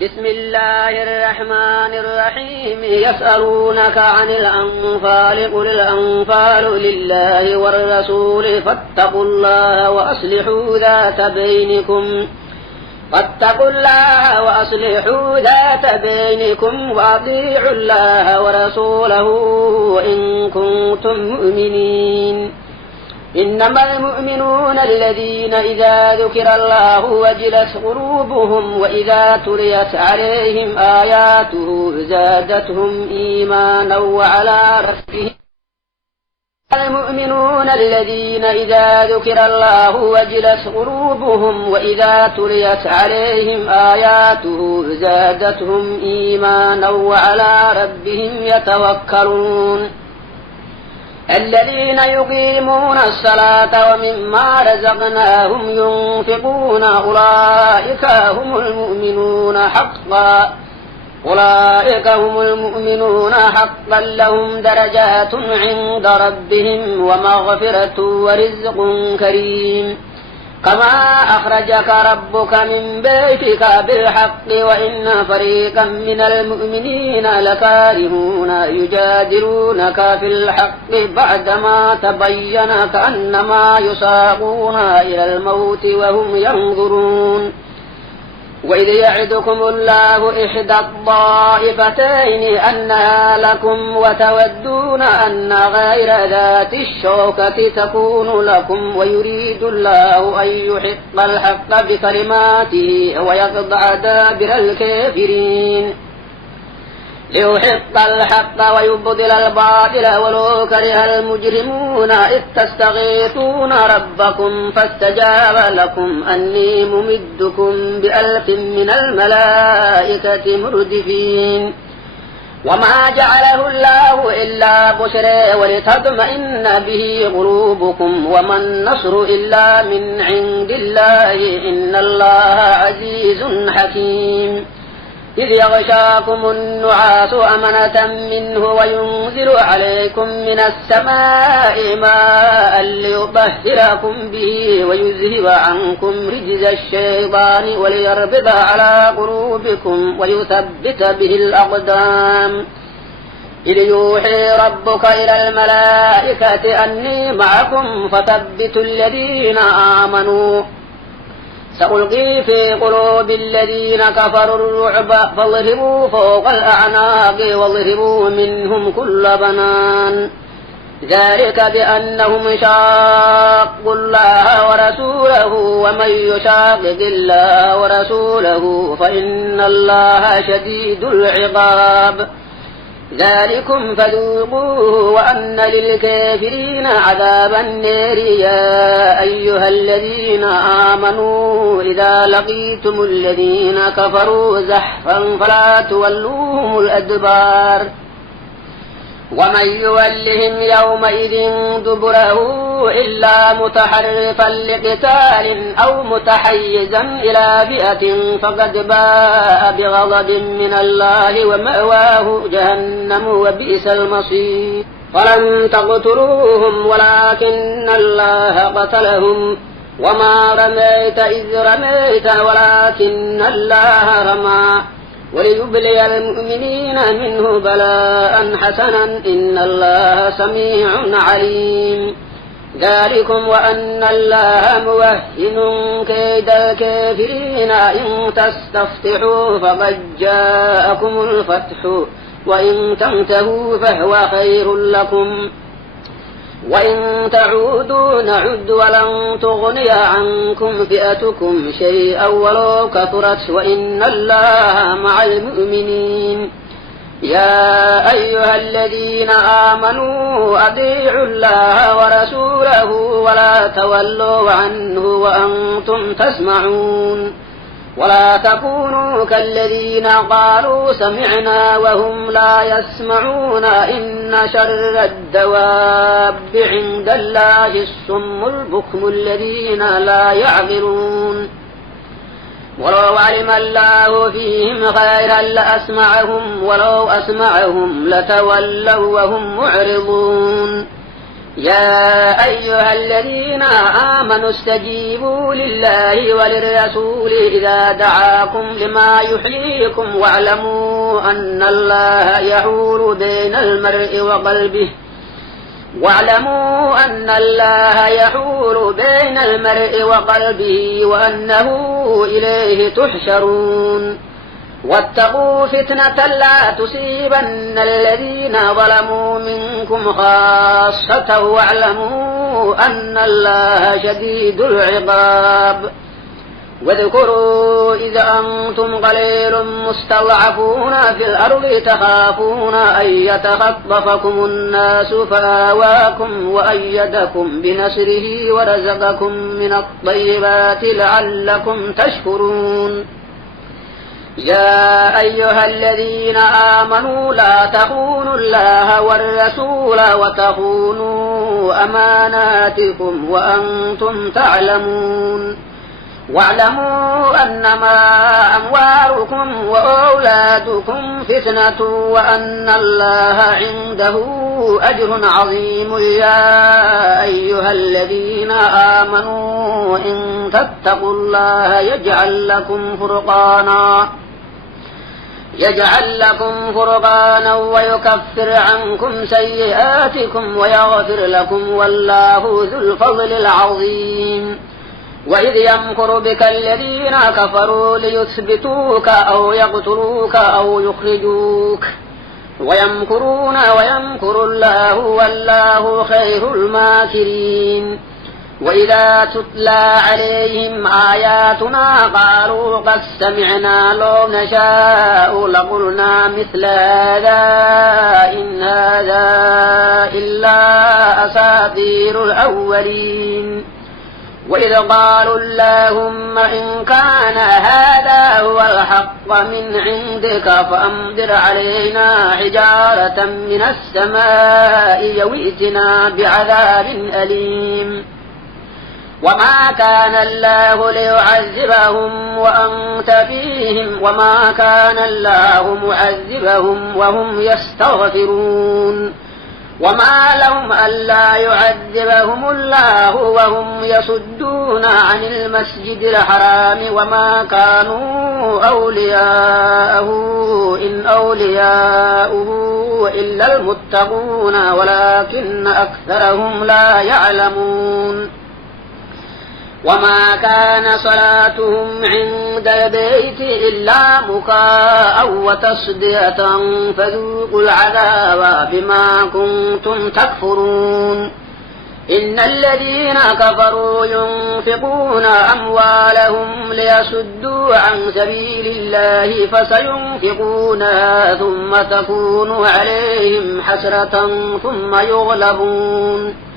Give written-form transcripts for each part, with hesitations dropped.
بسم الله الرحمن الرحيم يسألونك عن الأنفال قل الأنفال لله والرسول فاتقوا الله وأصلحوا ذات بينكم وأطيعوا الله ورسوله إن كنتم مؤمنين. إنما المؤمنون الذين إذا ذكر الله وجلت قلوبهم وإذا تليت عليهم آياته زادتهم إيمانا وعلى ربهم المؤمنون الذين إذا ذكر الله وجلت قلوبهم وإذا تليت عليهم آياته زادتهم إيمانا وعلى ربهم يتوكلون. الذين يقيمون الصلاة ومما رزقناهم ينفقون أولئك هم المؤمنون حقا لهم درجات عند ربهم ومغفرة ورزق كريم. كما أخرجك ربك من بيتك بالحق وإن فريقا من المؤمنين لكارهون يجادلونك في الحق بعدما تبين كأنما يساقون إلى الموت وهم ينظرون. وإذ يعدكم الله إحدى الطائفتين أنها لكم وتودون أن غير ذات الشوكة تكون لكم ويريد الله أن يحق الحق بكلماته ويقطع دابر الكافرين. ليحق الحق ويبطل الباطل ولو كره المجرمون إذ تستغيثون ربكم فاستجاب لكم أني ممدكم ب1000 من الملائكة مردفين. وما جعله الله إلا بشرى ولتطمئن به قلوبكم وما النصر إلا من عند الله إن الله عزيز حكيم. إذ يغشاكم النعاس أمنة منه وينزل عليكم من السماء ماء ليطهركم به ويذهب عنكم رجز الشيطان وليربط على قلوبكم ويثبت به الأقدام. إذ يوحي ربك إلى الملائكة أني معكم فثبتوا الذين آمنوا سألقي في قلوب الذين كفروا الرعب فاضربوا فوق الأعناق واضربوا منهم كل بنان. ذلك بأنهم شاقوا الله ورسوله ومن يشاقق الله ورسوله فإن الله شديد العقاب. ذلكم فذوقوه وأن للكافرين عذاب النار. يا أيها الذين آمنوا إذا لقيتم الذين كفروا زحفا فلا تولوهم الأدبار. ومن يولهم يومئذ دبره إلا متحرفا لقتال أو متحيزا إلى فئة فقد باء بغضب من الله ومأواه جهنم وبئس المصير. فلم تقتلوهم ولكن الله قتلهم وما رميت إذ رميت ولكن الله رمى وليبلي المؤمنين منه بلاء حسنا إن الله سميع عليم. ذلكم وأن الله موهن كيد الكافرين إن تستفتحوا فقد جاءكم الفتح وإن تنتهوا فهو خير لكم وإن تعودوا نعد ولن تغني عنكم فئتكم شيئا ولو كثرت وإن الله مع المؤمنين. يا أيها الذين آمنوا أطيعوا الله ورسوله ولا تولوا عنه وأنتم تسمعون. ولا تكونوا كالذين قالوا سمعنا وهم لا يسمعون إن شر الدواب عند الله الصم البكم الذين لا يعقلون. ولو علم الله فيهم خيرا لأسمعهم ولو أسمعهم لتولوا وهم معرضون. يا أيها الذين آمنوا استجيبوا لله وللرسول إذا دعاكم لما يحييكم واعلموا أن الله يحول بين المرء وقلبه وأنه إليه تحشرون واتقوا فتنة لا تصيبن الذين ظلموا منكم خاصة واعلموا أن الله شديد العقاب واذكروا إذا أنتم قليل مستضعفون في الأرض تخافون أن يتخطفكم الناس فآواكم وأيدكم بنصره ورزقكم من الطيبات لعلكم تشكرون يا أيها الذين آمنوا لا تخونوا الله والرسول وتخونوا أماناتكم وأنتم تعلمون واعلموا أنما أموالكم وأولادكم فتنة وأن الله عنده أجر عظيم يا أيها الذين آمنوا إن تتقوا الله يجعل لكم فرقانا ويكفر عنكم سيئاتكم ويغفر لكم والله ذو الفضل العظيم وإذ يمكر بك الذين كفروا ليثبتوك أو يقتلوك أو يخرجوك ويمكرون ويمكر الله والله خير الماكرين وإذا تتلى عليهم آياتنا قالوا قد سمعنا لو نشاء لقلنا مثل هذا إن هذا إلا أساطير الأولين وإذ قالوا اللهم إن كان هذا هو الحق من عندك فأمطر علينا حجارة من السماء يوئتنا بعذاب أليم وما كان الله ليعذبهم وأنت فيهم وما كان الله معذبهم وهم يستغفرون وما لهم ألا يعذبهم الله وهم يصدون عن المسجد الحرام وما كانوا أولياءه إن أولياؤه إلا المتقون ولكن أكثرهم لا يعلمون وما كان صلاتهم عند البيت إلا مكاء وتصدية فذوقوا العذاب بما كنتم تكفرون إن الذين كفروا ينفقون أموالهم ليصدوا عن سبيل الله فسينفقونها ثم تكون عليهم حسرة ثم يغلبون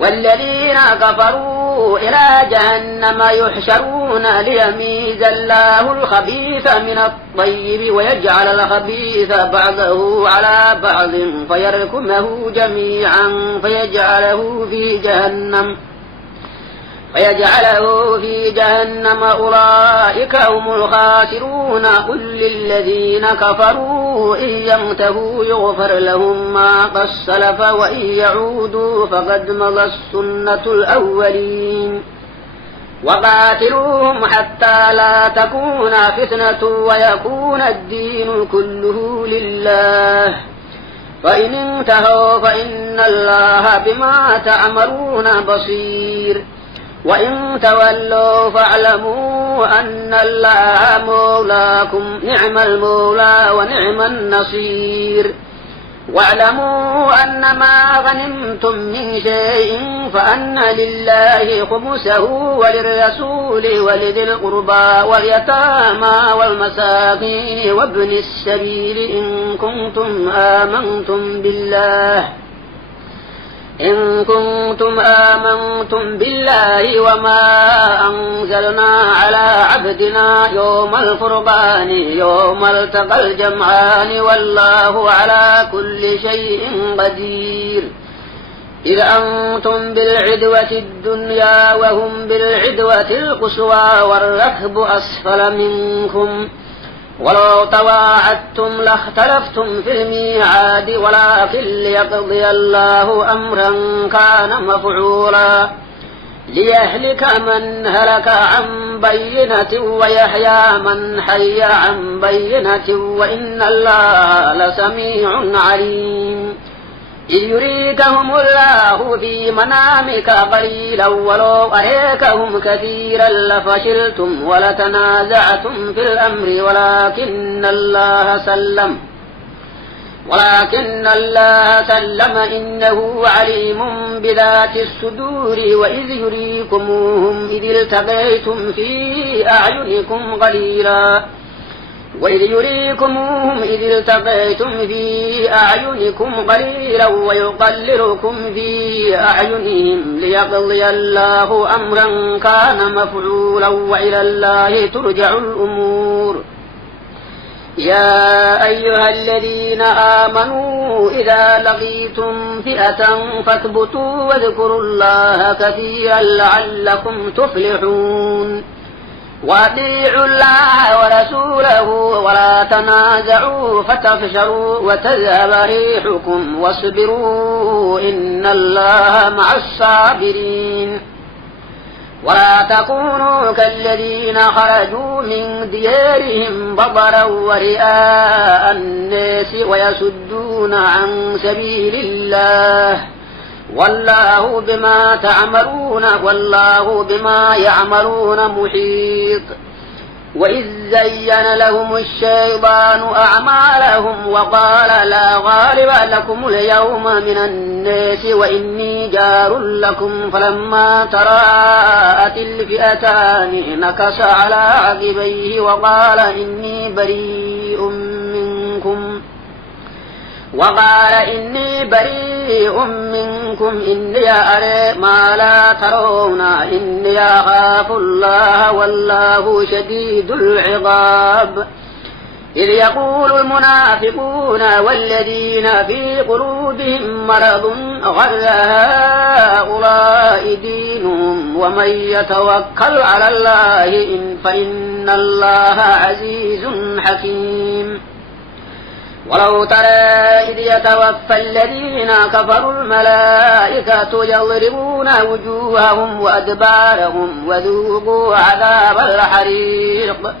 والذين كفروا إلى جهنم يحشرون ليميز الله الخبيث من الطيب ويجعل الخبيث بعضه على بعض فيركمه جميعا فيجعله في جهنم أولئك هم الخاسرون قل للذين كفروا إن ينتهوا يغفر لهم ما قد سلف وإن يعودوا فقد مضت سنة الأولين وقاتلوهم حتى لا تكون فتنة ويكون الدين كله لله فإن انتهوا فإن الله بما تعملون بصير وإن تولوا فاعلموا أن الله مولاكم نعم المولى ونعم النصير واعلموا أن ما غنمتم من شيء فأن لله خمسه وللرسول ولذي القربى واليتامى والمساكين وابن السبيل إن كنتم آمنتم بالله وما أنزلنا على عبدنا يوم الفرقان يوم التقى الجمعان والله على كل شيء قدير إذ أنتم بالعدوة الدنيا وهم بالعدوة القصوى والركب أسفل منكم ولو تواعدتم لاختلفتم في الميعاد ولكن ليقضي الله أمرا كان مفعولا ليهلك من هلك عن بينة ويحيى من حي عن بينة وإن الله لسميع عليم إذ يريكهم الله في منامك قليلا ولو أريكهم كثيرا لفشلتم ولتنازعتم في الأمر ولكن الله سلم إنه عليم بذات الصدور وإذ يريكموهم إذ التقيتم في أعينكم قليلا ويقللكم في أعينهم ليقضي الله أمرا كان مفعولا وإلى الله ترجع الأمور يا أيها الذين آمنوا إذا لقيتم فئة فاثبتوا واذكروا الله كثيرا لعلكم تفلحون وأطيعوا الله ورسوله ولا تنازعوا فتفشلوا وتذهب ريحكم واصبروا إن الله مع الصابرين ولا تكونوا كالذين خرجوا من ديارهم بطرا ورئاء الناس ويصدون عن سبيل الله والله بما يعملون محيط وإذ زين لهم الشيطان أعمالهم وقال لا غالب لكم اليوم من الناس وإني جار لكم فلما تراءت الفئتان نكص على عقبيه وقال إني بريء منكم إني أرى ما لا ترون إني أخاف الله والله شديد العقاب إذ يقول المنافقون والذين في قلوبهم مرض غر هؤلاء دينهم ومن يتوكل على الله فإن الله عزيز حكيم ولو ترى إذ يتوفى الذين كفروا الملائكة يضربون وجوههم وأدبارهم وذوقوا عذاب الحريق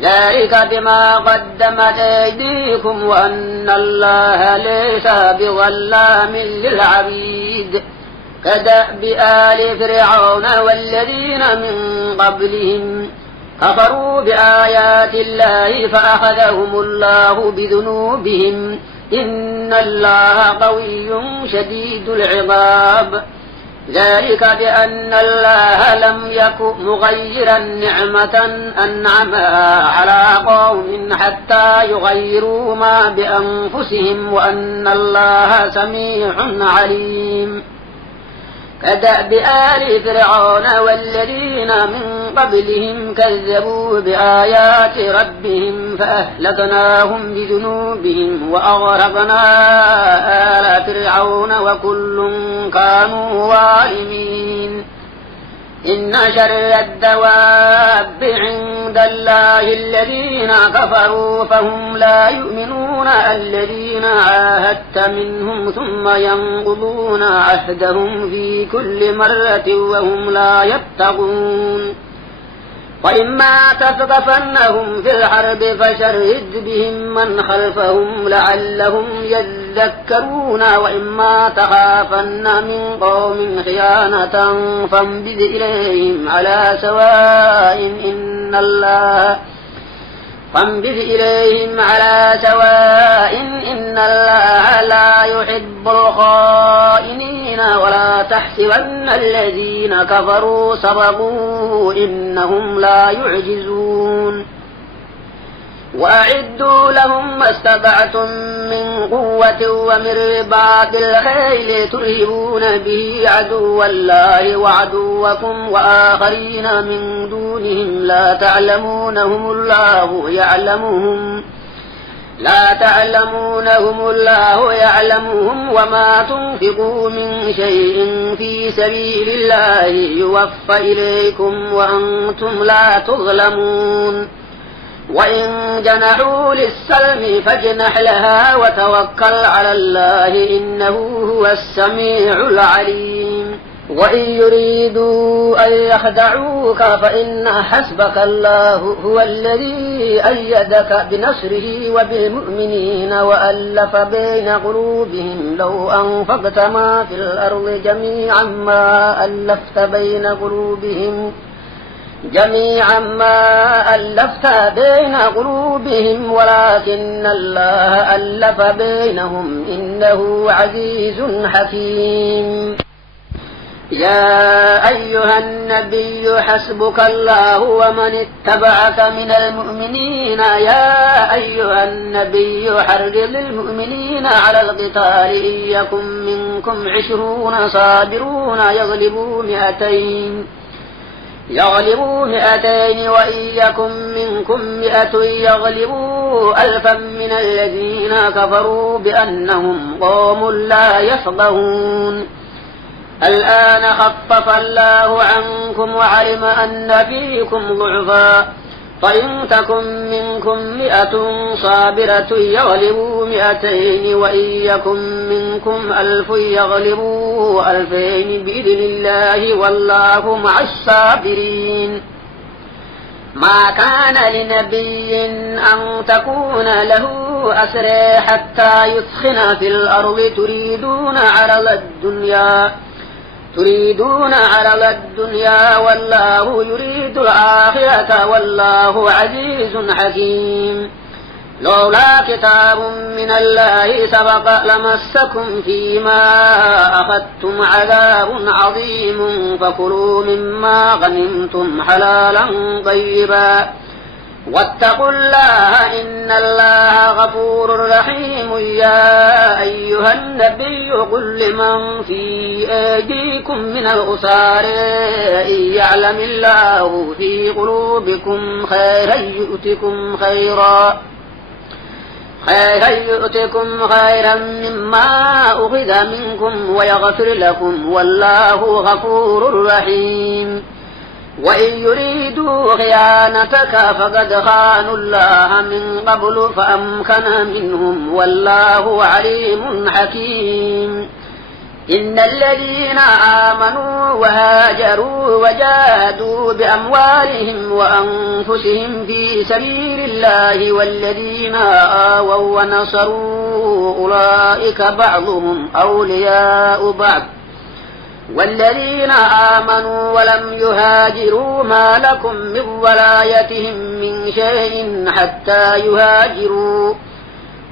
ذلك بما قدمت أيديكم وأن الله ليس بظلام للعبيد كدأب آل فرعون والذين من قبلهم كفروا بآيات الله فأخذهم الله بذنوبهم إن الله قوي شديد العقاب ذلك بأن الله لم يكن مغيرا نعمة أنعمها على قوم حتى يغيروا ما بأنفسهم وأن الله سميع عليم كدأب آل فرعون والذين من قبلهم كذبوا بآيات ربهم فأهلكناهم بذنوبهم وأغرقنا آل فرعون وكل كانوا ظالمين إن شر الدواب عند الله الذين كفروا فهم لا يؤمنون الذين عاهدت منهم ثم ينقضون عهدهم في كل مرة وهم لا يتقون وإما تثقفنهم في الحرب فشرد بهم من خلفهم لعلهم يذكرون وإما تخافن من قوم خيانة فانبذ إليهم على سواء إن الله لا يحب الخائنين ولا تحسبن الذين كفروا سبقوا إنهم لا يعجزون وأعدوا لهم ما استطعتم من قوة ومن رباط الخيل ترهبون به عدو الله وعدوكم وآخرين من دونهم لا تعلمونهم الله يعلمهم وما تنفقوا من شيء في سبيل الله يوفى إليكم وأنتم لا تظلمون وإن جنحوا للسلم فاجنح لها وتوكل على الله إنه هو السميع العليم وإن يريدوا أن يخدعوك فإن حسبك الله هو الذي أيدك بنصره وبالمؤمنين وألف بين قلوبهم لو أنفقت ما في الأرض جميعا ما ألفت بين قلوبهم ولكن الله ألف بينهم إنه عزيز حكيم يا أيها النبي حسبك الله ومن اتبعك من المؤمنين يا أيها النبي حرض المؤمنين على القتال إن يكن منكم 20 صابرون يغلبوا 200 وإن يكن منكم 100 يغلبوا 1000 من الذين كفروا بأنهم قوم لا يفقهون الآن خفف الله عنكم وعلم أن فيكم ضعفا فإن تكن منكم 100 صابرة يغلبوا 200 وإن يكن منكم 1000 يغلبوا 2000 بإذن الله والله مع الصابرين ما كان لنبي أن تكون له أسرى حتى يثخن في الأرض تريدون عرض الدنيا والله يريد الآخرة والله عزيز حكيم لولا كتاب من الله سبق لمسكم فيما أخذتم عذاب عظيم فكلوا مما غنمتم حلالا طيبا واتقوا الله إن الله غفور رحيم يا أيها النبي قل لمن في أيديكم من الأسار إن يعلم الله في قلوبكم خيرا يؤتكم خيرا مما أخذ منكم ويغفر لكم والله غفور رحيم وإن يريدوا خيانتك فقد خانوا الله من قبل فأمكن منهم والله عليم حكيم إن الذين آمنوا وهاجروا وجاهدوا بأموالهم وأنفسهم في سبيل الله والذين آووا ونصروا أولئك بعضهم أولياء بعض والذين آمنوا ولم يهاجروا ما لكم من ولايتهم من شيء حتى يهاجروا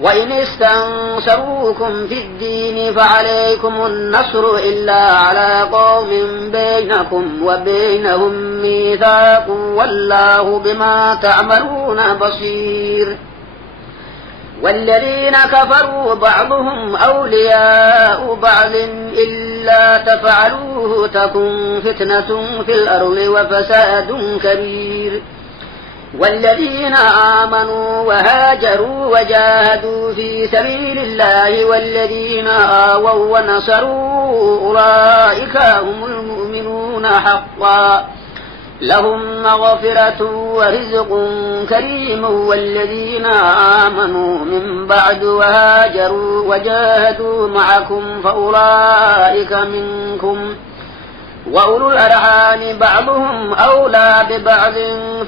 وإن استنصروكم في الدين فعليكم النصر إلا على قوم بينكم وبينهم ميثاق والله بما تعملون بصير والذين كفروا بعضهم أولياء بعض إلا تفعلوه تكن فتنة في الأرض وفساد كبير والذين آمنوا وهاجروا وجاهدوا في سبيل الله والذين آووا ونصروا أولئك هم المؤمنون حقا لهم مغفرة ورزق كريم والذين آمنوا من بعد وهاجروا وجاهدوا معكم فأولئك منكم وأولو الأرحام بعضهم أولى ببعض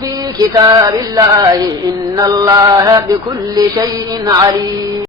في كتاب الله إن الله بكل شيء عليم